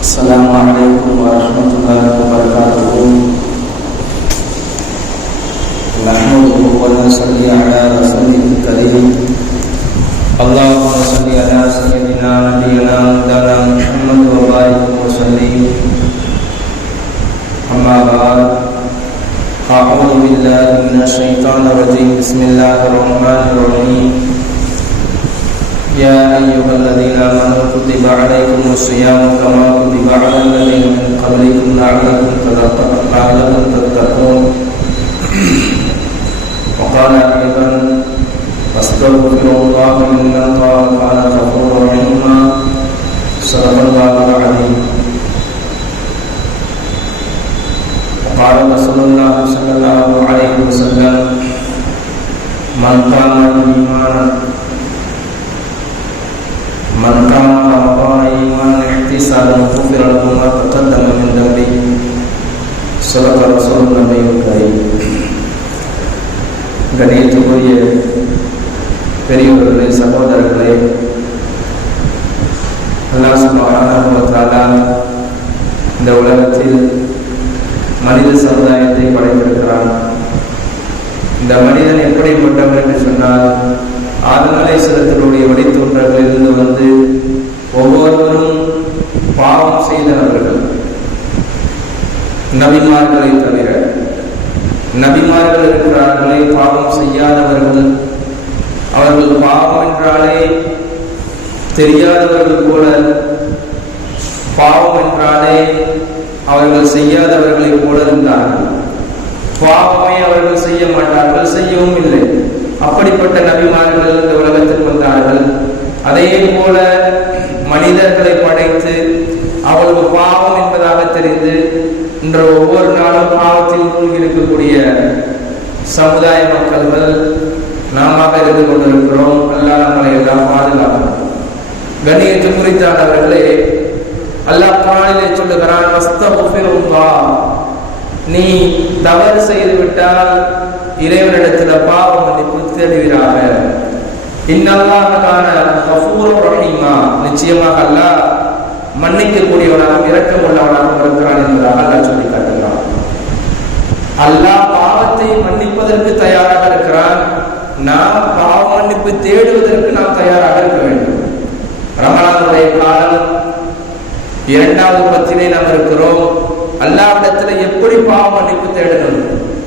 السلام عليكم ورحمة الله وبركاته. نحمده ونصلي على رسوله الكريم. اللهم صل على سيدنا نبينا مولانا محمد وبارك وسلم. أما بعد، أعوذ بالله من الشيطان الرجيم. بسم الله الرحمن الرحيم. يا أيها الذين آمنوا كتب عليكم الصيام كما كتب على الذين من قبلكم لعلكم تتقون. وقال أيضا: واستغفروا الله إن الله كان غفورا رحيما. صدق الله العظيم. وقال رسول الله صلى الله عليه وسلم: من قام رمضان إيمانا احتسابا غفر له ما تقدم من ذنبه. صدق رسول النبي الكريم. கணியத்துக்குரிய பெரியவர்களே, சகோதரர்களே, அல்லாஹ் சுப்ஹானஹு வ தஆலா இந்த உலகத்தில் மனித சமுதாயத்தை படைத்திருக்கிறான். இந்த மனிதன் எப்படிப்பட்டவன் என்று சொன்னால், ஆதம் அலைஹிஸ்ஸலாத்துடைய வழித்தோன்றலிலிருந்து வந்து ஒவ்வொருவரும் பாவம் செய்தவர்கள், நபிமார்களை தவிர. நபிமார்கள் இருக்கிறார்களே, பாவம் செய்யாதவர்கள். அவர்கள் பாவம் என்றாலே தெரியாதவர்கள் போல, பாவம் என்றாலே அவர்கள் செய்யாதவர்களைப் போல இருந்தார்கள். பாவமே அவர்கள் செய்ய மாட்டார்கள், செய்யவும் இல்லை. அப்படிப்பட்ட நபிமார்கள் இந்த உலகத்தில் வந்தார்கள். அதே போல மனிதர்களை படைத்து அவர்கள் பாவம் என்பதாக தெரிந்து இன்று ஒவ்வொரு நாளும் பாவத்தில் மூழ்கி இருக்கக்கூடிய சமுதாய மக்கள்கள் நாம இருந்து கொண்டிருக்கிறோம். அல்லாஹ் நம்மளை எல்லாம் பாதுகாக்கணும். கண்ணியத்தை குறித்தானவர்களே, அல்லாஹ் குர்ஆனிலே சொல்லுகிறான்: வஸ்தக்ஃபிருல்லாஹ், நீ தவறு செய்து விட்டால் இறைவனிடத்துல பாவ மன்னிப்பு தேடுவீராக. இன்னல்லாஹ கான கஃபூரர் ரஹீமா, நிச்சயமாக அல்லாஹ் மன்னிக்கக்கூடியவனாகவும் இரக்கம் உள்ளவனாகவும் இருக்கிறான் என்பதாக அல்லாஹ் சொல்லி காட்டுகிறான். அல்லாஹ் பாவத்தை மன்னிப்பதற்கு தயாராக இருக்கிறான். நாம் பாவ மன்னிப்பு தேடுவதற்கு நாம் தயாராக இருக்க வேண்டும். ரமலானுடைய காலம், இரண்டாவது பத்திலே நாம் இருக்கிறோம். அல்லாஹ்விடத்துல எப்படி பாவ மன்னிப்பு தேடணும்,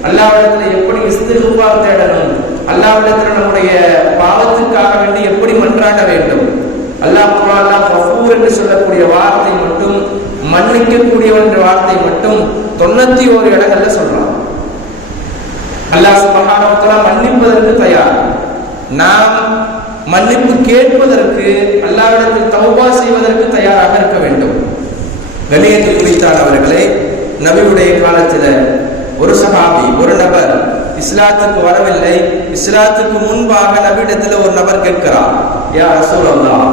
அல்லாஹ்விடத்துல எப்படி இஸ்திக்ஃபார் தேடணும், அல்லாஹ்விடத்துல நம்முடைய பாவத்துக்காக வேண்டி எப்படி மன்றாட வேண்டும். அல்லாஹ் குர்ஆன்ல கஃபூர் என்று சொல்லக்கூடிய வார்த்தை மட்டும், மன்னிக்கக்கூடியவன் என்ற வார்த்தை மட்டும் 91 இடங்கள்ல சொல்றான். அல்லாஹ் சுப்ஹானஹு வ தஆலா மன்னிப்பதற்கு தயார். நாம் மன்னிப்பு கேட்பதற்கு, அல்லாஹ்விடத்தில் தௌபா செய்வதற்கு தயாராக இருக்க வேண்டும். கண்ணியத்தை குறித்தானவர்களே, நபியுடைய காலத்துல ஒரு சஹாபி, ஒரு நபர் இஸ்லாத்துக்கு வரவில்லை. இஸ்லாத்துக்கு முன்பாக நபியிடத்துல ஒரு நபர் கேட்கிறார்: யா ரசூலல்லாஹ்,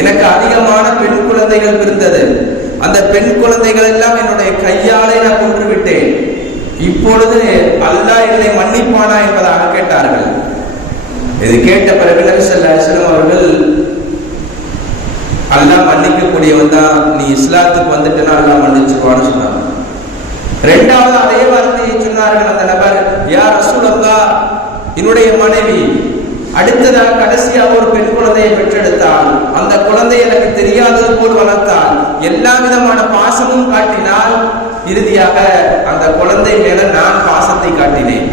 எனக்கு அதிகமான பெண் குழந்தைகள் பிறந்தது. அந்த பெண் குழந்தைகள் எல்லாம் என்னுடைய கையாலே நான் கொன்று விட்டேன். இப்பொழுது அல்லாஹ் என்னை மன்னிப்பானா என்பதாக கேட்டார்கள். இது கேட்ட பிறகு நபி ஸல்லல்லாஹு அலைஹி வஸல்லம் அவர்கள், அல்லாஹ் மன்னிக்கக்கூடியவன் தான், நீ இஸ்லாத்துக்கு வந்துட்டேன்னா அல்லாஹ் மன்னிச்சுவான்னு சொன்னாங்க. இரண்டாவது அதே வார்த்தையை சொன்னார்கள் அந்த நபர்: யா ரசூலல்லாஹ், என்னுடைய மனைவி அடுத்ததாக கடைசியாக ஒரு பெண் குழந்தையை பெற்றெடுத்தால், அந்த குழந்தை எனக்கு தெரியாதது போல் வளர்த்தால், எல்லா விதமான பாசமும் காட்டினால், இறுதியாக அந்த குழந்தை மேல நான் பாசத்தை காட்டினேன்.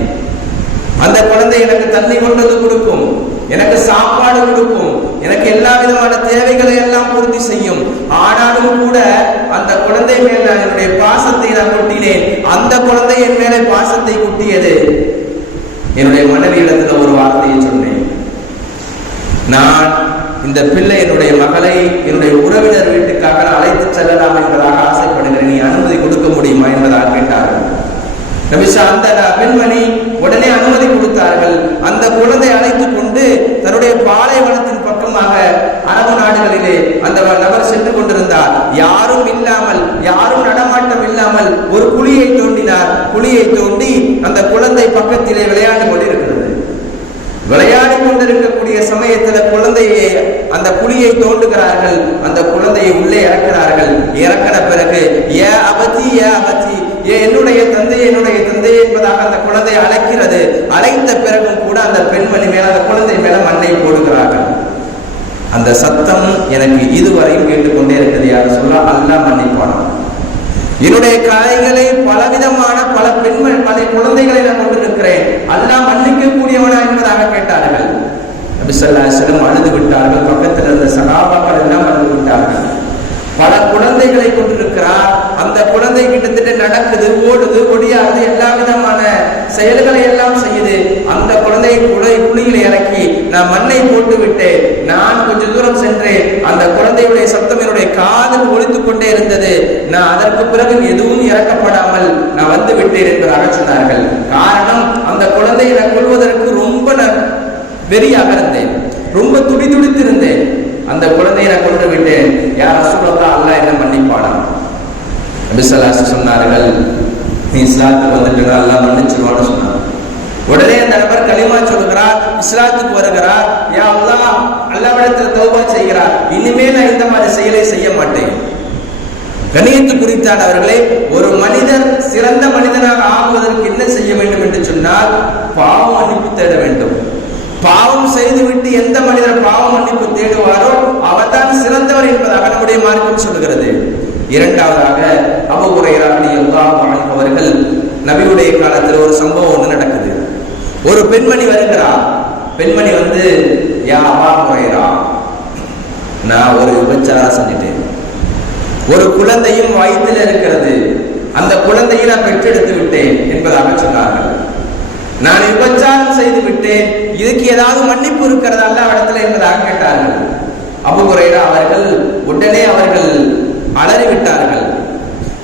அந்த குழந்தை எனக்கு தண்ணி கொண்டு வந்து கொடுக்கும், எனக்கு சாப்பாடு கொடுக்கும், எனக்கு எல்லா விதமான தேவைகளை எல்லாம் பூர்த்தி செய்யும். ஆனாலும் கூட அந்த குழந்தை மேல் நான் என்னுடைய பாசத்தை நான் கொட்டினேன். அந்த குழந்தை என் மேலே பாசத்தை கொட்டியது. என்னுடைய மனைவியிடத்துல ஒரு வார்த்தையை சொன்னேன்: நான் இந்த பிள்ளை, என்னுடைய மகளை என்னுடைய உறவினர் வீட்டுக்காக அழைத்து செல்லலாம் என்பதாக ஆசைப்படுகிறேன், நீ அனுமதி கொடுக்க முடியுமா என்பதாக கேட்டார்கள். அந்த பெண்மணி உடனே அனுமதி கொடுத்தார்கள். அந்த குழந்தை அழைத்துக் கொண்டு தன்னுடைய பாலைவனத்தின் பக்கமாக அரபு நாடுகளிலே அந்த நபர் சென்று கொண்டிருந்தார். யாரும் இல்லாமல், யாரும் நடமாட்டம் இல்லாமல் ஒரு குழியை தோண்டினார். குழியை தோண்டி அந்த குழந்தை பக்கத்திலே விளையாடி கொண்டிருக்கிறது. விளையாடி கொண்ட கொண்டிருக்கக்கூடிய சமயத்தில் குழந்தையை அந்த குழியை தோண்டுகிறார்கள். அந்த குழந்தையை உள்ளே இறக்கிறார்கள். இறக்கின பிறகு ஏ அபதி ஏ அபதி, என்னுடைய தந்தை என்னுடைய தந்தை என்பதாக அந்த குழந்தை அழைக்கிறது. அழைத்த பிறகும் கூட அந்த பெண்மணி மேல அந்த குழந்தை மேல மண்ணை போடுகிறார்கள். அந்த சத்தம் எனக்கு இதுவரையும் கேட்டுக்கொண்டே இருக்குது. யார் சொல்ல அல்லாஹ் மன்னிப்பானா, என்னுடைய கலைகளை பலவிதமான பல குழந்தைகளை நான் கொண்டிருக்கிறேன், அல்லாஹ் மன்னிக்க கூடியவனா என்பதாக கேட்டார்கள். நபி ஸல்லல்லாஹு அலைஹி வஸல்லம் அழுது விட்டார்கள். பக்கத்தில் இருந்த சஹாபாக்கள் எல்லாம் அழுது விட்டார்கள். பல குழந்தைகளை கொண்டிருக்கிறார். அந்த குழந்தை கிட்டத்தட்ட நடக்குது, ஓடுது, ஒடியாடுது, எல்லா விதமான செயல்களை எல்லாம் செய்யுது. அந்த குழந்தையை குழியில் இறக்கி நான் மண்ணை போட்டு விட்டேன். நான் கொஞ்ச தூரம் சென்றேன். அந்த குழந்தையுடைய சத்தம் என்னுடைய காதில் ஒலித்துக் கொண்டே இருந்தது. நான் அதற்கு பிறகு எதுவும் இறக்கப்படாமல் நான் வந்து விட்டேன் என்பதாக சொன்னார்கள். காரணம், அந்த குழந்தையை நான் கொள்வதற்கு ரொம்ப வெறியாக இருந்தேன், ரொம்ப துடிதுடித்திருந்தேன். அந்த குழந்தையை நான் கொண்டு விட்டேன். யார் ரசூலுல்லாஹ், அல்லாஹ் என்ன மன்னிப்பானா? நபி ஸல்லல்லாஹு அலைஹி வஸல்லம் சொன்னார்கள், நீ இஸ்லாத்துக்கு வந்துட்டா அல்லாஹ் மன்னிச்சிடுவான்னு சொன்னார். உடனே அந்த நபர் கலிமா சொல்கிறார், இஸ்லாத்துக்கு வருகிறார். யா அல்லாஹ், அல்லாஹ்விடத்தில் தௌபா செய்கிறார். இனிமேல் நான் இந்த மாதிரி செயலை செய்ய மாட்டேன். கண்ணியத்து குறித்தானவர்களே, ஒரு மனிதர் சிறந்த மனிதனாக ஆகுவதற்கு என்ன செய்ய வேண்டும் என்று சொன்னால், பாவ மன்னிப்பு தேட வேண்டும். பாவம் செய்துவிட்டு எந்த மனிதர் பாவ மன்னிப்பு தேடுவாரோ அவர்தான் சிறந்தவர் என்பதாக நம்முடைய மார்க்கம் சொல்கிறது. இரண்டாவதாக, அபூ ஹுரைரா ரலியல்லாஹு அன்ஹு அவர்கள் நபியுடைய காலத்தில் ஒரு சம்பவம் ஒன்று நடக்குது. ஒரு பெண்மணி வருகிறார். பெண்மணி வந்து, யா அபூ ஹுரைரா, நான் ஒரு விபச்சாரம் செஞ்சுட்டேன், ஒரு குழந்தையும் வயிற்றில் இருக்கிறது, அந்த குழந்தையை நான் பெற்றெடுத்து விட்டேன் என்பதாக சொன்னார்கள். நான் விபச்சாரம் செய்து விட்டேன், இதுக்கு ஏதாவது மன்னிப்பு இருக்கிறதா இடத்துல என்பதாக கேட்டார்கள். அபூ ஹுரைரா அவர்கள் உடனே அவர்கள் அலறிவிட்டார்கள்.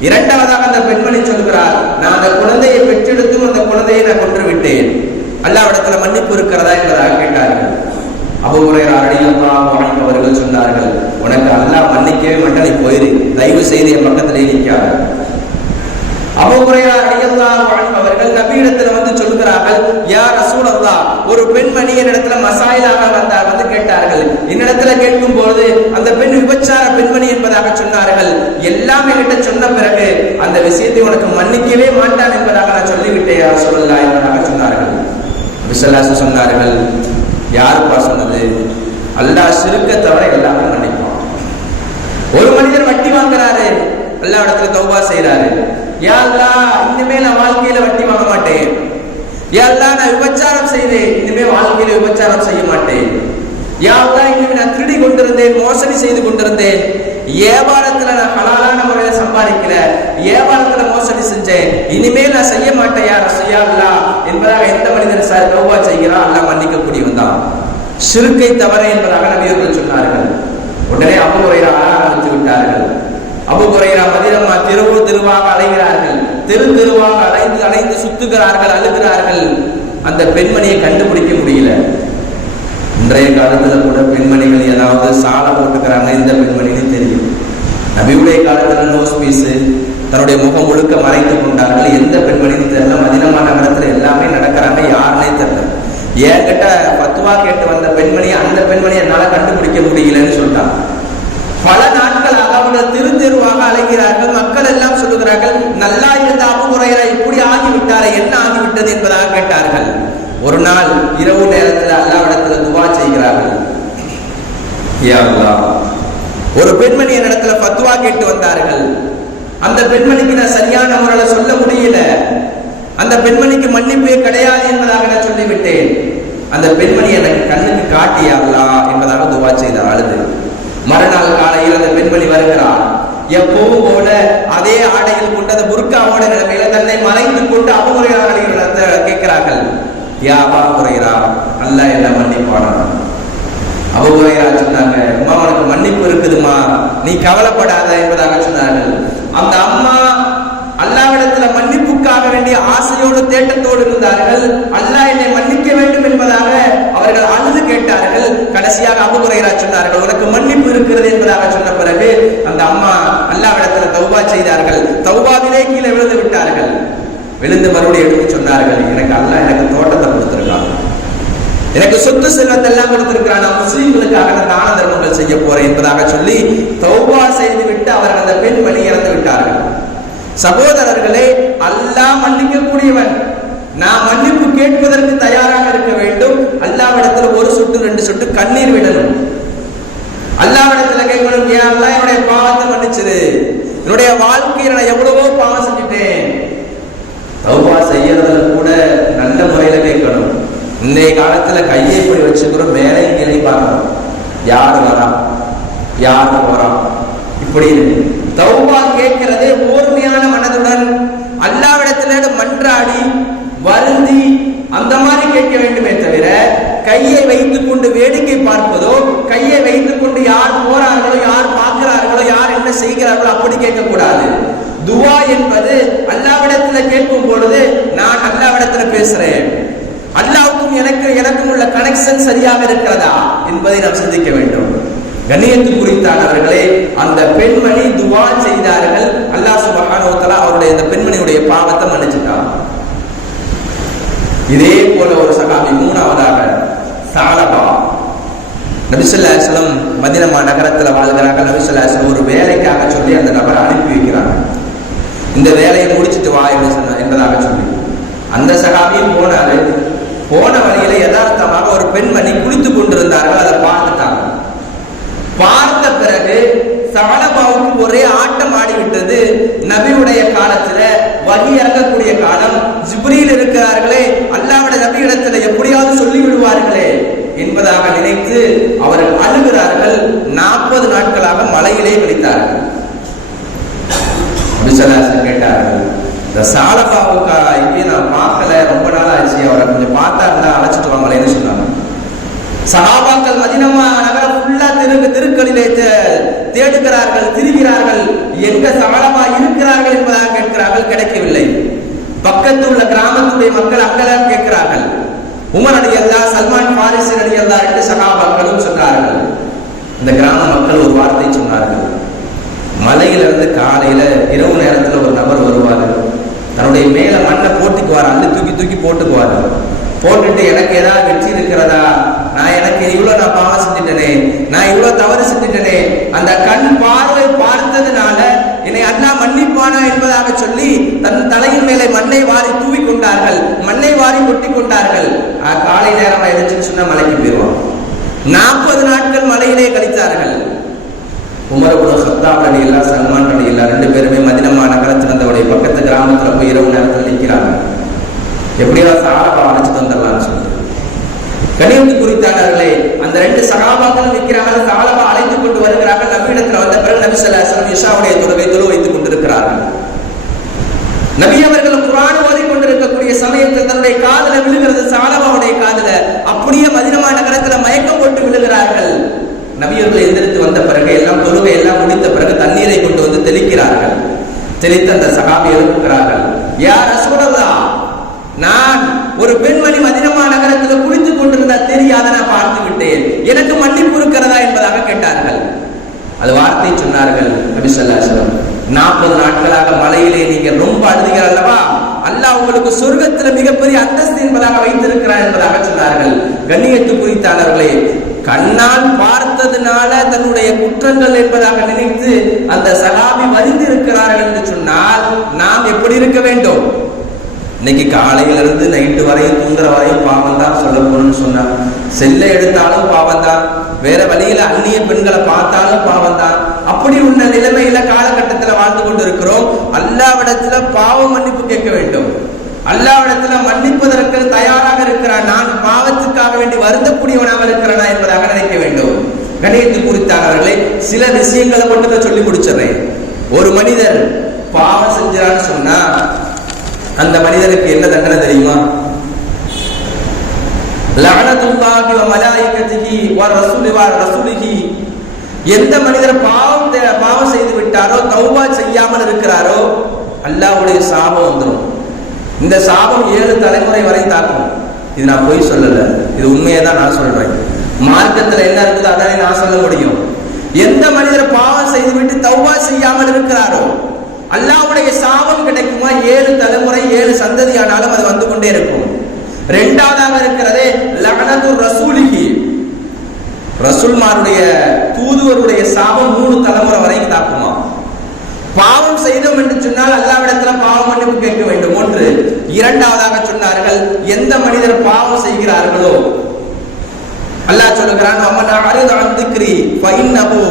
இரண்டாவதாக அந்த பெண்மணி சொல்கிறார், நான் அந்த குழந்தையை பெற்றெடுத்தும் அந்த குழந்தையை நான் கொன்று விட்டேன், அல்லாஹ்விடத்துல மன்னிப்பு இருக்கிறதா என்பதாக கேட்டார்கள். அபூ ஹுரைரா ரலியல்லாஹு அன்ஹு அவர்கள் சொன்னார்கள், உனக்கு அல்லாஹ் மன்னிக்கவே மாட்டான், நீ போயிரு, தயவு செய்து என் பக்கத்திலே நிற்காத. அபூ ஹுரைரா ரலியல்லாஹு அன்ஹு அவர்கள் நபியிடத்தில் வந்து சொல்கிறார்கள், யா ரசூலல்லாஹ், ஒரு பெண்மணி என்னிடத்துல மசாயிலாக வந்தார், வந்து கேட்டார்கள். என்னிடத்துல கேட்கும் பொழுது அந்த பெண் விபச்சார பெண்மணி என்பதாக சொன்னார்கள். எல்லாம் என்கிட்ட சொன்ன பிறகு அந்த விஷயத்தை உனக்கு மன்னிக்கவே மாட்டான் என்பதாக நான் சொல்லிவிட்டேன் யா ரசூலல்லாஹ் என்பதாக சொன்னார்கள். விசல்லாசு சொன்னார்கள், யாருப்பா சொன்னது? அல்லாஹ் ஷிர்க்க தவிர எல்லாமே மன்னிப்பான். ஒரு மனிதர் வட்டி வாங்குறாரு, அல்லாஹ் இடத்துல தௌபா செய்யறாரு, யா அல்லாஹ், இனிமே நான் வாழ்க்கையில வட்டி வாங்க மாட்டேன், யா அல்லாஹ், நான் விபச்சாரம் செய்தேன், இனிமே வாழ்க்கையில விபச்சாரம் செய்ய மாட்டேன், யா அல்லாஹ், இனிமே நான் திருடி கொண்டிருந்தேன், மோசடி செய்து கொண்டிருந்தேன், வியாபாரத்துல நான் ஹலாலான முறையில சம்பாதிக்கல, வியாபாரத்துல மோசடி செஞ்சேன், இனிமேல் நான் செய்ய மாட்டேன் யா அல்லாஹ் என்பதாக எந்த மனிதன் சார் தௌபா செய்கிறான், அல்லாஹ் மன்னிக்க கூடியவன் தான். ஷிர்க்கை தவிர என்பதாக நபியர்கள் சொன்னார்கள். உடனே அபூ ஹுரைரா ஆரம்பித்து விட்டார்கள். அபூ ஹுரைரா மதீனா தெருவாக அலைகிறார்கள், தெருவாக அலைந்து சுத்துகிறார்கள், அழுகிறார்கள். அந்த பெண்மணியை கண்டுபிடிக்க முடியல. இன்றைய காலத்துல கூட பெண்மணிகள் ஏதாவது சாலை போட்டுக்கிறாங்க, இந்த பெண்மணின்னு தெரியும். நபியுடைய காலத்துல நோஸ் பீஸ், தன்னுடைய முகம் முழுக்க மறைத்து கொண்டார்கள், எந்த பெண்மணின்னு தெரியல. மதீனா நகரத்துல எல்லாமே நடக்கிறாங்க, யாருன்னே தெரியல. என்கிட்ட பத்துவா கேட்டு வந்த பெண்மணி, அந்த பெண்மணியை என்னால கண்டுபிடிக்க முடியலன்னு சொல்லிட்டாங்க. பல நாட்களாக அவர்கள் தெருவாக அலைகிறார்கள். மக்கள் எல்லாம் சொல்லுகிறார்கள், நல்லா இருந்த அபூ ஹுரைரா இப்படி ஆகிவிட்டாரே, என்ன ஆகிவிட்டது என்பதாக கேட்டார்கள். ஒரு நாள் இரவு நேரத்தில் அல்லாஹ்விடத்தில் துவா செய்கிறார்கள். யா அல்லாஹ், ஒரு பெண்மணி என்னிடத்துல பத்துவா கேட்டு வந்தார்கள், அந்த பெண்மணிக்கு நான் சரியான முறையில் சொல்ல முடியல, அந்த பெண்மணிக்கு மன்னிப்பே கிடையாது என்பதாக நான் சொல்லிவிட்டேன், அந்த பெண்மணி எனக்கு கண்ணுக்கு காட்டியா அல்லாஹ் என்பதாக துவா செய்தார், அழுது. மறுநாள் காலையில் அந்த பெண்மணி வருகிறார். எப்பவும் போல அதே ஆடையில் கொண்டு அந்த புர்காவோட நிலைமையில தன்னை மறைந்து கொண்டு அபூ ஹுரைரா கேட்கிறார்கள், யா அபூ ஹுரைரா, அல்லாஹ் என்ன மன்னிப்பானா? அபூ ஹுரைரா சொன்னாங்க, அம்மா உனக்கு மன்னிப்பு இருக்குதுமா, நீ கவலைப்படாத என்பதாக சொன்னார்கள். அந்த அம்மா அல்லாஹ்விடத்துல மன்னிப்புக்காக வேண்டிய ஆசையோடு தேட்டத்தோடு இருந்தார்கள். அல்லாஹ் என்னை மன்னிக்க வேண்டும் என்பதாக அவர்கள் அழுது கேட்டார்கள். கடைசியாக அபூ ஹுரைரா சொன்னார்கள், உனக்கு மன்னிப்பு இருக்கிறது என்பதாக சொன்ன பிறகு அந்த அம்மா அல்லாஹ்விடத்துல தௌபா செய்தார்கள். தௌபாவிலே கீழே விழுந்து விட்டார்கள். விழுந்து மறுபடியும் எடுத்து சொன்னார்கள், எனக்கு அல்லாஹ் எனக்கு தோட்டத்தை கொடுத்திருக்காங்க, எனக்கு சொத்து செல்வத்தை எல்லாம் கொடுத்திருக்கிறான், நான் முஸ்லிம்களுக்காக நான் தான தர்மங்கள் செய்ய போறேன் என்பதாக சொல்லி தௌபா செய்து விட்டு அவர்கள் அந்த பெண்மணி இறந்து விட்டார்கள். சகோதரர்களே, அல்லாஹ் மன்னிக்கக்கூடியவன். நாம் மன்னிப்பு கேட்பதற்கு தயாராக இருக்க வேண்டும். அல்லாஹ்விடத்தில் ஒரு சொட்டு 2 சொட்டு கண்ணீர் விடணும். அல்லாஹ்விடத்தில் கேட்கணும், யா அல்லாஹ் என்னுடைய பாவத்தை மன்னிச்சிரு, என்னுடைய வாழ்க்கையில நான் எவ்வளவோ பாவம் செஞ்சுட்டேன். தௌபா செய்யறதுல கூட நல்ல முறையில கேட்கணும். இன்றைய காலத்துல கையை இப்படி வச்சுக்கிறோம், வேலையும் கேள்வி பார்க்கணும், யார் வரா யார் போறா இப்படி. தௌபா கேட்கிறதே ஓர்மையான மனதுடன் அல்லாஹ்விடத்தில மன்றாடி வருந்தி அந்த மாதிரி கேட்க வேண்டுமே தவிர கையை வைத்துக் கொண்டு வேடிக்கை பார்ப்பதோ, கையை வைத்துக் கொண்டு யார் போறார்களோ யார் பார்க்கிறார்களோ யார் என்ன செய்கிறார்களோ அப்படி கேட்கக்கூடாது. துவா என்பது அல்லாஹ்விடத்துல கேட்கும் பொழுது நான் அல்லாஹ்விடத்துல பேசுறேன், அல்லாஹ்வுக்கும் எனக்கும் உள்ள கனெக்ஷன் சரியாக இருக்கிறதா என்பதை நாம் சிந்திக்க வேண்டும். கண்ணியத்து குறித்தானவர்களே, அந்த பெண்மணி துவா செய்தார்கள். அல்லாஹ் சுப்ஹானஹு வ தஆலா அவருடைய இந்த பெண்மணியுடைய பாவத்தை மன்னிச்சிட்டார். இதே போல ஒரு சஹாபி, மூணாவதாக சாலபா. நபி ஸல்லல்லாஹு அலைஹி வஸல்லம் மதீனா நகரத்தில் வாழ்கிறார்கள். நபி ஸல்லல்லாஹு அலைஹி வஸல்லம் ஒரு வேலைக்காக சொல்லி அந்த நபரை அனுப்பி வைக்கிறாங்க. இந்த வேலையை முடிச்சுட்டு வா என்பதாக சொல்லி அந்த சஹாபியும் போனாரு. போன வழியில யதார்த்தமாக ஒரு பெண்மணி குளித்துக் கொண்டிருந்தார்கள். அதை பார்த்துட்டாங்க. பார்த்த பிறகு சாலபாவுக்கு ஒரே ஆட்டம் ஆடிவிட்டது. நபியுடைய காலத்துல வஹி இறங்கக்கூடிய காலம், ஜிப்ரீல் இருக்கிறார்களே, அல்லாஹ்வுடைய நபியிடத்துல எப்படியாவது சொல்லி விடுவார்களே என்பதாக நினைத்து அவர்கள் அழுகிறார்கள். 40 நாட்களாக மலையிலே கழித்தார்கள். கேட்டார்கள், இந்த சாலபாவுக்கா இங்கே நான் பார்க்கல, ரொம்ப நாள் ஆச்சு, அவரை கொஞ்சம் பார்த்தா இருந்தா அழைச்சிட்டு வாங்களேன்னு சொன்னாங்க. சஹாபாக்கள் மதீனா நகரம் ஃபுல்லா தெருக்களிலே தேடுகிறார்கள், திரிகிறார்கள், எங்க சாலபா இருக்கிறார்கள் என்பதாக கேட்கிறார்கள். கிடைக்கவில்லை. பக்கத்தில் உள்ள கிராமத்துடைய மக்கள் அங்கெல்லாம் கேட்கிறார்கள். உமர் ரலியல்லாஹு, சல்மான் ஃபாரிஸி ரலியல்லாஹு என்று சஹாபாக்களும் சொன்னார்கள். இந்த கிராம மக்கள் ஒரு வார்த்தை சொன்னார்கள், மலையிலிருந்து காலையில இரவு நேரத்தில் ஒரு நபர் வருவார், தன்னுடைய மேல மண்ணை போட்டுக்குவார், அள்ளி தூக்கி போட்டுக்குவார். போட்டுட்டு எனக்கு ஏதாவது வெற்றி இருக்கிறதா, எனக்கு இவ்வளவு நான் பாவம் செஞ்சுட்டேனே, நான் இவ்வளவு தவறு செஞ்சுட்டேனே, அந்த கண் பார்வை பார்த்ததுனால என்னை அல்லாஹ் மன்னிப்பானா என்பதாக சொல்லி தன் தலையின் மேலே மண்ணை வாரி தூவி கொண்டார்கள், மண்ணை வாரி கொட்டி கொண்டார்கள். காலை நேரம் எழுச்சுன்னு சொன்னா மலைக்கு போயிடுவான். 40 நாட்கள் மலையிலே கழித்தார்கள். உமர் இப்னு கத்தாப் ரலியல்லாஹு, சல்மான் ரலியல்லாஹு 2 பேருமே மதீனா நகரத்தில் இருந்தவருடைய பக்கத்து கிராமத்தில் போய் இரவு நேரத்தில் நிற்கிறாங்க. எப்படியா சாலபா அழைச்சிட்டு வந்துடலாம்னு சொல்லிட்டு. கனியத்து குறித்தானவர்களே, அந்த 2 சஹாபாக்களும் நிற்கிறார்கள். சாலபா அழைத்துக் கொண்டு வருகிறார்கள். நபியிடத்தில் வந்த பிறகு நபி ஸல்லல்லாஹு அலைஹி வஸல்லம் இஷாவுடைய தொழுகை வைத்துக் கொண்டிருக்கிறார்கள். நபி அவர்கள் குர்ஆன் ஓதிக் கொண்டிருக்கக்கூடிய சமயத்தில் தன்னுடைய காதுல விழுகிறது, சாலபாவுடைய காதுல. அப்படியே மதீனா நகரத்தில் மயக்கம் போட்டு விழுகிறார்கள். நபியர்கள் எந்திரித்து வந்த பிறகு எல்லாம் தொழுகை எல்லாம் முடித்த பிறகு தண்ணீரை கொண்டு வந்து தெளிக்கிறார்கள். தெளித்து அந்த சஹாபி எழுப்புகிறார்கள், யா ரசூலல்லாஹ், நான் ஒரு பெண்மணி மதீனா நகரத்தில் குளித்துக் கொண்டிருந்தா தெரியாத நான் பார்த்து விட்டேன், எனக்கு மன்னிப்பு இருக்கிறதா என்பதாக கேட்டார்கள். அது வார்த்தை சொன்னார்கள் நபி ஸல்லல்லாஹு அலைஹி வஸல்லம், 40 நாட்களாக மலையிலே நீங்கள் ரொம்ப அழுதீர்கள் அல்லவா, அல்லாஹ் உங்களுக்கு சொர்க்கத்தில் மிகப்பெரிய அந்தஸ்து என்பதாக வைத்திருக்கிறார் என்பதாக சொன்னார்கள். கண்ணியத்து குறித்தானவர்களே, கண்ணால் பார்த்ததுனால தன்னுடைய குற்றங்கள் என்பதாக நினைத்து அந்த சஹாபி வருந்தி இருக்கிறார்கள் என்று சொன்னால் நாம் எப்படி இருக்க வேண்டும்? இன்னைக்கு காலையிலிருந்து நைட்டு வரையும் தூங்குற வரையும் பாவம் தான் சொல்ல போகணும்னு சொன்னா, செல்லை எடுத்தாலும் பாவம் தான், வேற வழியில அந்நிய பெண்களை பார்த்தாலும் பாவம் தான். அப்படி உள்ள நிலைமையில காலகட்டத்தில் வாழ்ந்து கொண்டு இருக்கிறோம். அல்லாஹ்விடத்துல பாவ மன்னிப்பு கேட்க வேண்டும். அல்லாஹ்விடத்துல மன்னிப்பதற்கு தயாராக இருக்கிறான், நான் பாவத்துக்காக வேண்டி வருந்தக்கூடியவனாக இருக்கிறானா என்பதாக நினைக்க வேண்டும். கணியத்து குறித்தானவர்களே, சில விஷயங்களை மட்டும் சொல்லி முடிச்சிடறேன். ஒரு மனிதர் பாவம் செஞ்சான்னு சொன்னா அந்த மனிதனுக்கு என்ன தண்டனை தெரியுமா? லஅனத்துல்லாஹி வ மலாயிகத்திஹி வ ரசூலிஹி. எந்த மனிதர் பாவம் செய்து விட்டாரோ, தௌபா செய்யாமல் இருக்கிறாரோ, அல்லாஹ்வுடைய சாபம் வந்துடும். இந்த சாபம் 7 தலைமுறை வரை தாக்கும். இது நான் பொய் சொல்லல, இது உண்மையை தான் நான் சொல்றேன். மார்க்கத்தில் என்ன இருக்குது அதானே நான் சொல்ல முடியும். எந்த மனிதர் பாவம் செய்துவிட்டு தௌபா செய்யாமல் இருக்கிறாரோ அல்லாஹ்வுடைய சாபம் கிடைக்குமா? 7 தலைமுறை 7 சந்ததி ஆனாலும் அது வந்து கொண்டே இருக்கும். இரண்டாவதாக இருக்கிறது லஅனத்து ரசூலிஹி, ரசூல்மாருடைய தூதுவருடைய சாபம் 3 தலைமுறை வரைக்கும் தாக்குமா. பாவம் செய்தோம் என்று சொன்னால் அல்லாஹ்விடத்துல பாவ மன்னிப்பு கேட்க வேண்டும் ஒன்று. இரண்டாவதாக சொன்னார்கள், எந்த மனிதர் பாவம் செய்கிறார்களோ அல்லாஹ் சொல்லுகிறான் வமன் அரித அன் திக்ரி ஃபஇன்னஹு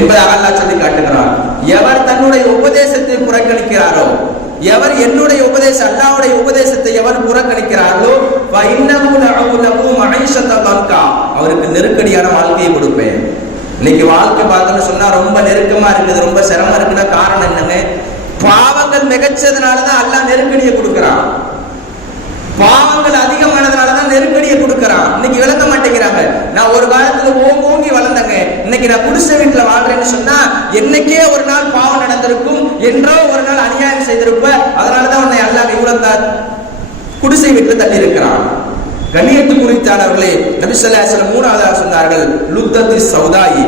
என்பதாக அல்லாஹ் சொல்லி காட்டுகிறான். எவர் தன்னுடைய உபதேசத்தை புறக்கணிக்கிறாரோ, எவர் என்னுடைய உபதேசம் அல்லாஹ்வுடைய உபதேசத்தை எவர் புறக்கணிக்கிறார்களோ ஃபஇன்னஹு லஅஹு மஈஷத்தன் தன்கா, அவருக்கு நெருக்கடியான வாழ்க்கையை கொடுப்பேன். இன்னைக்கு வாழ்க்கை பார்த்தோம்னு சொன்னா ரொம்ப நெருக்கமா இருக்குது, ரொம்ப சிரமம் இருக்குன்னா காரணம் என்னங்க? பாவங்கள் மிகச்சதுனாலதான் அல்லாஹ் நெருக்கடியை கொடுக்கிறான். பாவங்கள் அதிகமானதுனாலதான் நெருக்கடியை கொடுக்கிறான். இன்னைக்கு விளங்க மாட்டேங்கிறாங்க. நான் ஒரு காலத்துல ஓங்கி வளர்ந்தங்க, இன்னைக்கு நான் குடிசை வீட்டுல வாழ்றேன்னு சொன்னா என்னைக்கே ஒரு நாள் பாவம் நடந்திருக்கும், என்றோ ஒரு நாள் அநியாயம் செய்திருப்ப, அதனாலதான் உன்னை அல்லாஹ் இவ்வளவு குடிசை வீட்டுல தள்ளி இருக்கிறான். கண்ணியத்து குறித்தாளர்களே, நபி ஸல்லல்லாஹு அலைஹி வஸல்லம் மூணாவதாக சொன்னார்கள் லுத்தத்தி சௌதாயி,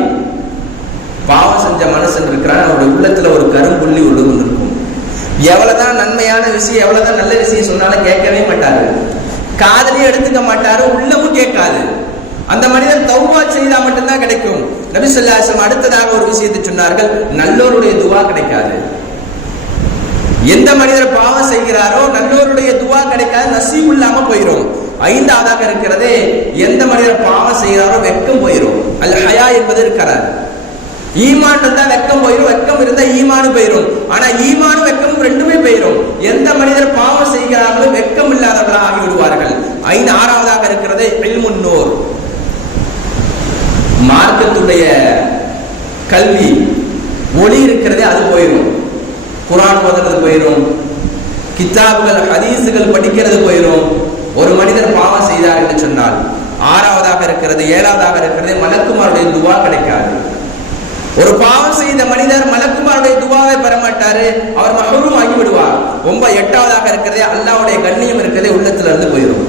பாவம் செஞ்ச மனுஷன் இருக்கிறான், அவருடைய உள்ளத்துல ஒரு கரும்புள்ளி உள்ளது இருக்கும். எவ்வளவுதான் நன்மையான விஷயம், எவ்வளவுதான் நல்ல விஷயம் சொன்னாலும் கேட்கவே மாட்டாரு, காதலியும் எடுத்துக்க மாட்டாரு, உள்ளமும் கேட்காது. அந்த மனிதன் தௌபா செய்தா மட்டும்தான் கிடைக்கும். நபி ஸல்லல்லாஹு அலைஹி வஸல்லம் அடுத்ததாக ஒரு விஷயத்தை சொன்னார்கள், நல்லோருடைய துவா கிடைக்காது. எந்த மனிதர் பாவம் செய்கிறாரோ நல்லோருடைய துவா கிடைக்காது, நசீப் இல்லாம போயிடும். ஐந்தாவதாக இருக்கிறது, எந்த மனிதர் பாவம் செய்கிறாரோ வெக்கம் போயிடும். அல் ஹயா என்பது இருக்கிறார். ஈமான் இருந்தா வெக்கம் போயிடும், வெக்கம் இருந்தா ஈமானு போயிடும். ஆனா ஈமானும் வெக்கமும் ரெண்டுமே போயிடும். எந்த மனிதர் பாவம் செய்கிறார்களோ வெக்கம் இல்லாதவர்களாக ஆகிவிடுவார்கள். ஆறாவதாக இருக்கிறது இல்முன் நூர், மார்க்கத்துடைய கல்வி ஒளி இருக்கிறதே அது போயிடும். குர்ஆன் ஓதுறது போயிடும், கிதாபுகள் ஹதீஸுகள் படிக்கிறது போயிடும். ஒரு மனிதர் பாவம் செய்தார் என்று சொன்னால் ஆறாவதாக இருக்கிறது, ஏழாவதாக இருக்கிறது மலக்குமாருடைய துவா கிடைக்காது. ஒரு பாவம் செய்த மனிதர் மலக்குமாருடைய துவாவை பெற மாட்டாரு, அவர் மஹ்ரூம் ஆகி விடுவார். எட்டாவதாக இருக்கிறதே அல்லாஹ்வுடைய கண்ணியம் இருக்கிறதே உள்ளத்துல இருந்து போயிடும்.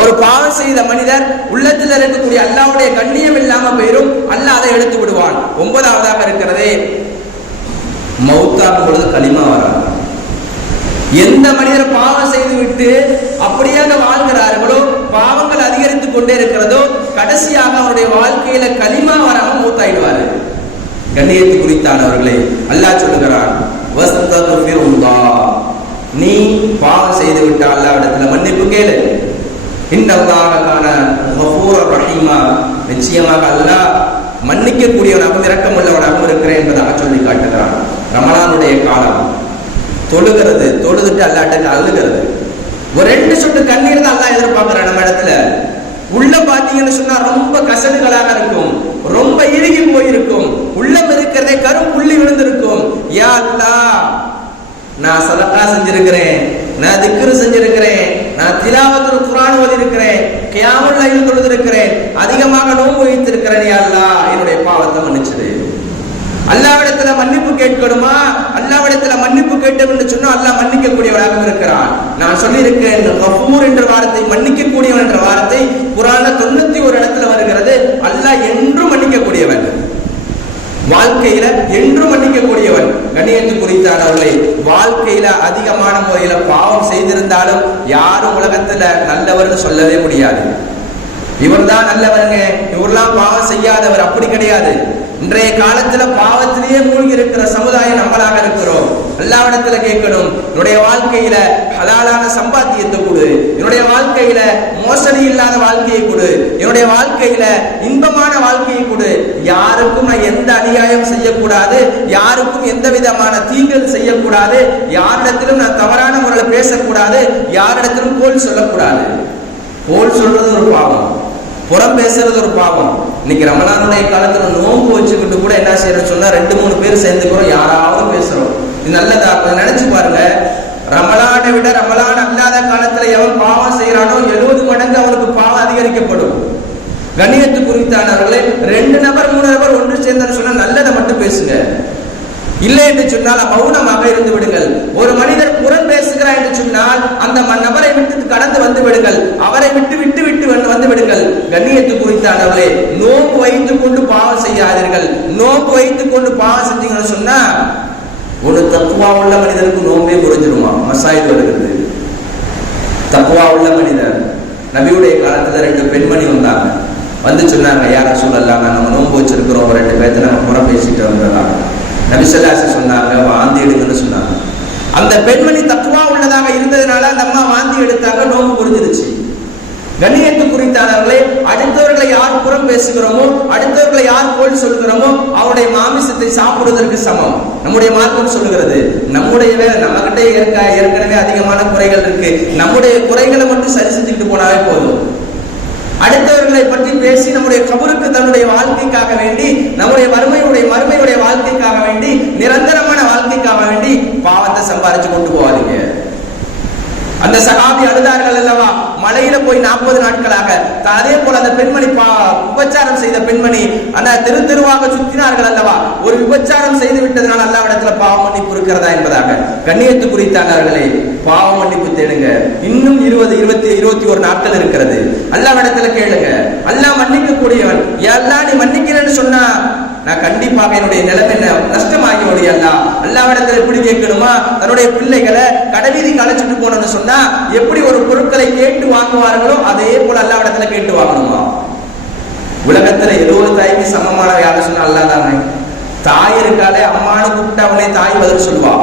ஒரு பாவம் செய்த மனிதர் உள்ளத்தில் இருக்கக்கூடிய அல்லாஹ்வுடைய கண்ணியம் இல்லாம போயிடும், அல்லாஹ் அதை எடுத்து விடுவான். 9ஆவதாக இருக்கிறதே மௌத்தாகும் பொழுது கலிமா வராது. எந்த மனிதர் பாவம் செய்து விட்டு அப்படியாக வாழ்கிறார்களோ, பாவங்கள் அதிகரித்துக் கொண்டே இருக்கிறதோ, கடைசியாக அவருடைய வாழ்க்கையில கலிமா வராம மூத்தாயிடுவாரு. கண்ணியத்து குறித்தானவர்களே, அல்லாஹ் சொல்லுகிறான் வஸ்தக்ஃபிருல்லாஹ், நீ பாவம் செய்து விட்ட அல்லாஹ்விடத்துல மன்னிப்பு கேளு. இன்னல்லாஹ கான கஃபூரர் ரஹீமா, நிச்சயமாக அல்லாஹ் மன்னிக்க கூடியவனாகவும் இரக்கம் உள்ளவனாகவும் இருக்கிறேன் என்பதாக சொல்லி காட்டுகிறான். ரமலானுடைய காலம், தொழுகிறது, தொழுதுட்டு அல்லாஹ்ட்ட அழுகிறது. ஒரு 2 சொட்டு கண்ணீர் தான் அல்லாஹ் எதிர்பார்க்கிறான் நம்ம இடத்துல. உள்ள பாத்தீங்கன்னு சொன்னா ரொம்ப கசடுகளாக இருக்கும், ரொம்ப இறுகி போயிருக்கும், உள்ளம் இருக்கிறதே கரும்புள்ளி விழுந்திருக்கும். யா அல்லாஹ், நான் சதகா செஞ்சிருக்கிறேன், நான் திக்ர் செஞ்சிருக்கிறேன், நான் திலாவத்துல் குர்ஆன் ஓதி இருக்கிறேன், கியாமுல் லைல் தொழுதிருக்கிறேன், அதிகமாக நோன்பு வைத்திருக்கிறேன். யா அல்லாஹ், என்னுடைய பாவத்தை மன்னிச்சிடு. அல்லாஹ்விடத்துல மன்னிப்பு கேட்கணுமா? அல்லாஹ்விடத்துல மன்னிப்பு கேட்டோம் என்று சொன்னா அல்லாஹ் மன்னிக்க கூடியவனாக இருக்கிறான். நான் சொல்லியிருக்கேன், கஃபூர் என்ற வார்த்தை, மன்னிக்க கூடியவன் என்ற வார்த்தை குர்ஆன்ல 91 இடத்துல வருகிறது. அல்லாஹ் என்றும் மன்னிக்க கூடியவன், வாழ்க்கையில என்றும் மன்னிக்க கூடியவன். கண்ணியத்து குறித்தானவர்களை, வாழ்க்கையில அதிகமான முறையில பாவம் செய்திருந்தாலும் யாரும் உலகத்துல நல்லவர்னு சொல்லவே முடியாது. இவர் தான் நல்லவருங்க, இவரெல்லாம் பாவம் செய்யாதவர், அப்படி கிடையாது. இன்றைய காலத்துல பாவத்திலேயே மூழ்கி இருக்கிற சமுதாயம் நம்மளாக இருக்கிறோம். அல்லாஹ்விடத்துல கேட்கணும், என்னுடைய வாழ்க்கையில ஹலாலான சம்பாத்தியத்தை கொடு, என்னுடைய வாழ்க்கையில மோசடி இல்லாத வாழ்க்கையை கொடு, என்னுடைய வாழ்க்கையில இன்பமான வாழ்க்கையை கொடு. யாருக்கும் நான் எந்த அநியாயம் செய்யக்கூடாது, யாருக்கும் எந்த விதமான தீங்குகள் செய்யக்கூடாது, யாரிடத்திலும் நான் தவறான முறையில் பேசக்கூடாது, யாரிடத்திலும் கோல் சொல்லக்கூடாது. கோல் சொல்றது ஒரு பாவம், புறம் பேசுறது ஒரு பாவம். இன்னைக்கு ரமலானுடைய காலத்துல நோன்பு வச்சுக்கிட்டு கூட என்ன செய்யறோம் சொன்னா 2-3 பேர் சேர்ந்துக்கிறோம், யாராவது பேசுறோம். இது நல்லதா? நினைச்சு பாருங்க, ரமலானை விட ரமலான் அல்லாத காலத்துல எவன் பாவம் செய்யறானோ 70 மடங்கு அவனுக்கு பாவம் அதிகரிக்கப்படும். கண்ணியத்து குறித்தானவர்களே, 2 நபர் 3 நபர் ஒன்று சேர்ந்தன்னு சொன்னா நல்லதை மட்டும் பேசுங்க, இல்லை என்று சொன்னால் மௌனமாக இருந்து விடுங்கள். ஒரு மனிதர் புறம் பேசுகிறார் என்று சொன்னால் அந்த நபரை விட்டு கடந்து வந்து விடுங்கள், அவரை விட்டு விட்டு விட்டு வந்து விடுங்கள். கண்ணியத்து குறித்தானவர்களே, நோன்பு வைத்துக் கொண்டு பாவம் செய்யாதீர்கள். நோன்பு வைத்துக் கொண்டு பாவம் செஞ்சீங்கன்னு சொன்னா ஒரு தக்குவா உள்ள மனிதனுக்கு நோன்பே புரிஞ்சிடுமா? மசாயில் வருகிறது. தக்வா உள்ள மனிதர். நபியுடைய காலத்துல 2 பெண்மணி வந்தாங்க. வந்து சொன்னாங்க, யா ரசூலல்லாஹ், நம்ம நோன்பு வச்சிருக்கிறோம், 2 பேர்த்த நம்ம புறம் பேசிட்டு வந்ததா. நபி ஸல்லல்லாஹு அலைஹி வஸல்லம் சொன்னாங்க, வாந்தி எடுங்கன்னு சொன்னாங்க. அந்த பெண்மணி தக்வா உள்ளதாக இருந்ததுனால அந்த அம்மா வாந்தி எடுத்தாங்க, நோன்பு புரிஞ்சிருச்சு. கண்ணியத்து குறித்தானவர்களே, அடுத்தவர்களை யார் புறம் பேசுகிறோமோ, அடுத்தவர்களை யார் கோல் சொல்கிறோமோ அவருடைய மாமிசத்தை சாப்பிடுவதற்கு சமம். நம்முடைய மார்க்கம் சொல்லுகிறது. நம்முடைய வேலை, நம்ம கிட்டே ஏற்கனவே அதிகமான குறைகள் இருக்கு, நம்முடைய குறைகளை மட்டும் சரி செஞ்சுக்கிட்டு போனாவே போதும். அடுத்தவர்களை பற்றி பேசி நம்முடைய கபருக்கு தன்னுடைய வாழ்க்கைக்காக வேண்டி, நம்முடைய மறுமையுடைய வாழ்க்கைக்காக வேண்டி, நிரந்தரமான வாழ்க்கைக்காக வேண்டி பாவத்தை சம்பாரிச்சு கொண்டு போவாதீங்க. அந்த சஹாபி அழுதார்கள் அல்லவா, மலையில போய் 40 நாட்களாக. அதே போல அந்த பெண்மணி விபச்சாரம் செய்த பெண்மணி அந்த தெருவாக சுற்றினார்கள் அல்லவா, ஒரு விபச்சாரம் செய்து விட்டதனால் அல்லாஹ்விடத்துல பாவ மன்னிப்பு இருக்கிறதா என்பதாக. கண்ணியத்து குறித்தானவர்களே, பாவ மன்னிப்பு தேடுங்க. இன்னும் 21 நாட்கள் இருக்கிறது. அல்லாஹ்விடத்துல கேளுங்க. அல்லாஹ் மன்னிக்க கூடியவன். அல்லாஹ் நீ மன்னிக்கிறேன்னு சொன்னா நான் கண்டிப்பாக என்னுடைய நிலைமை நஷ்டமாகி அல்லாஹ்விடத்துல எப்படி கேட்கணுமா, தன்னுடைய பிள்ளைகளை கடைவீதிக்கு அழைச்சிட்டு போனோம்னு சொன்னா எப்படி ஒரு பொருட்களை கேட்டு வாங்குவார்களோ அதே போல அல்லாஹ்விடத்துல கேட்டு வாங்கணுமா? உலகத்துல ஏதோ ஒரு தாய்க்கு சமமானவ யாரும் சொன்னா அல்லாஹ் தானே. தாய் இருக்காலே, அம்மானு கூப்பிட்டு அவனே தாய் பதில் சொல்லுவா.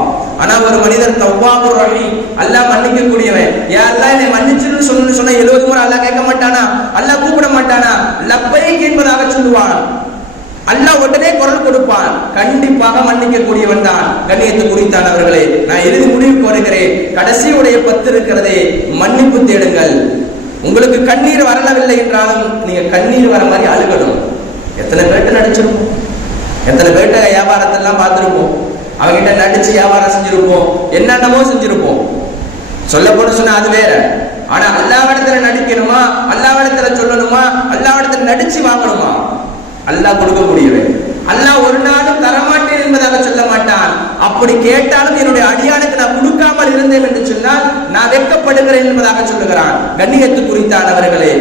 ஆனா ஒரு மனிதர் தவ்வாபுர் ரஹீம், அல்லாஹ் மன்னிக்க கூடியவன். யா அல்லாஹ் என்னை மன்னிச்சுன்னு சொன்னா 70 முறை அல்லாஹ் கேட்க மாட்டானா? அல்லாஹ் கூப்பிட மாட்டானா? லப்பைக் என்பதாக சொல்லுவான். அல்லாஹ் உடனே குரல் கொடுப்பான். கண்டிப்பாக மன்னிக்க கூடியவன் தான். கண்ணியத்து குறித்தானவர்களே, நான் இறுதி முடிவுக்கு வருகிறேன். கடைசியுடைய 10 இருக்கிறதே, மன்னிப்பு தேடுங்கள். உங்களுக்கு கண்ணீர் வரவில்லை என்றாலும் நீங்க கண்ணீர் வர மாதிரி அழுகணும். எத்தனை பேர்ட்ட நடிச்சிருப்போம், எத்தனை பேர்ட்ட வியாபாரத்தெல்லாம் பார்த்திருப்போம், அவங்கிட்ட நடிச்சு வியாபாரம் செஞ்சிருப்போம், என்னென்னமோ செஞ்சிருப்போம். சொல்ல போன சொன்னா அது வேற. ஆனா அல்லாஹ்விடத்துல நடிக்கணுமா, அல்லாஹ்விடத்துல சொல்லணுமா, அல்லாஹ்விடத்துல நடிச்சு வாங்கணுமா? அல்லாஹ் கொடுக்க முடியவன். அல்லாஹ் ஒரு நாளும் தரமாட்டேன் என்பதாக சொல்ல மாட்டான். அப்படி கேட்டாலும் என்னுடைய அடியானுக்கு நான் கொடுக்காமல் இருந்தேன் என்று சொன்னால் நான் வெட்கப்படுகிறேன் என்பதாக சொல்லுகிறான். கண்ணியத்து குறித்தானவர்களே,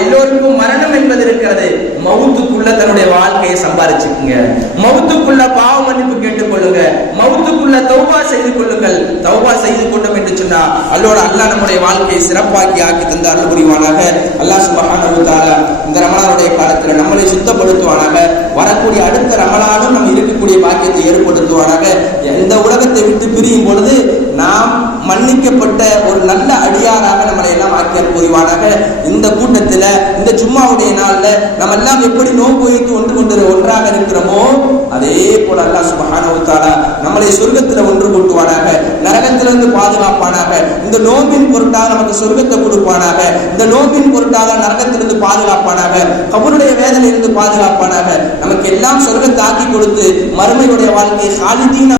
எல்லோருக்கும் மரணம் என்பது இருக்கிறது. மவுத்துக்குள்ள தன்னுடைய வாழ்க்கையை சம்பாதிச்சுக்குங்க. மவுத்துக்குள்ள பாவ மன்னிப்பு கேட்டுக் கொள்ளுங்க. மவுத்துக்குள்ள தௌபா செய்து கொள்ளுங்கள். தௌபா செய்து கொண்டோம் என்று சொன்னா அல்லாஹ் நம்முடைய வாழ்க்கையை சிறப்பாக்கி ஆக்கி தந்த அருள் புரிவானாக. அல்லாஹ் சுப்ஹானஹு வ தஆலா இந்த ரமலானுடைய காலத்தில் நம்மளை சுத்தப்படுத்துவானாக. வரக்கூடிய அடுத்த ரமலானும் நம்ம இருக்கக்கூடிய பாக்கியத்தை ஏற்படுத்துவானாக. இந்த உலகத்தை விட்டு பிரியும் பொழுது நாம் மன்னிக்கப்பட்ட ஒரு நல்ல அடியாராக நம்மளை எல்லாம் ஆக்கியல் புரிவானாக. இந்த கூட்டத்தில் இந்த ஜும்மாவுடைய நாள்ல நம்ம எல்லாம் எப்படி நோன்பு வைத்து ஒன்றாக இருக்கிறோமோ அதே போல அல்லாஹ் சுப்ஹானஹு வ தஆலா நம்மளை சொர்க்கத்தில் ஒன்று கூட்டுவானாக, நரகத்திலிருந்து பாதுகாப்பானாக. இந்த நோம்பின் பொருட்டாக நமக்கு சொர்க்கத்தை கொடுப்பானாக, இந்த நோம்பின் பொருட்டாக நரகத்திலிருந்து பாதுகாப்பானாக, கபருடைய வேதனையிலிருந்து பாதுகாப்பானாக. நமக்கு எல்லாம் சொர்க்கத்தை ஆக்கி கொடுத்து மறுமையுடைய வாழ்க்கை ஹாலிதீன்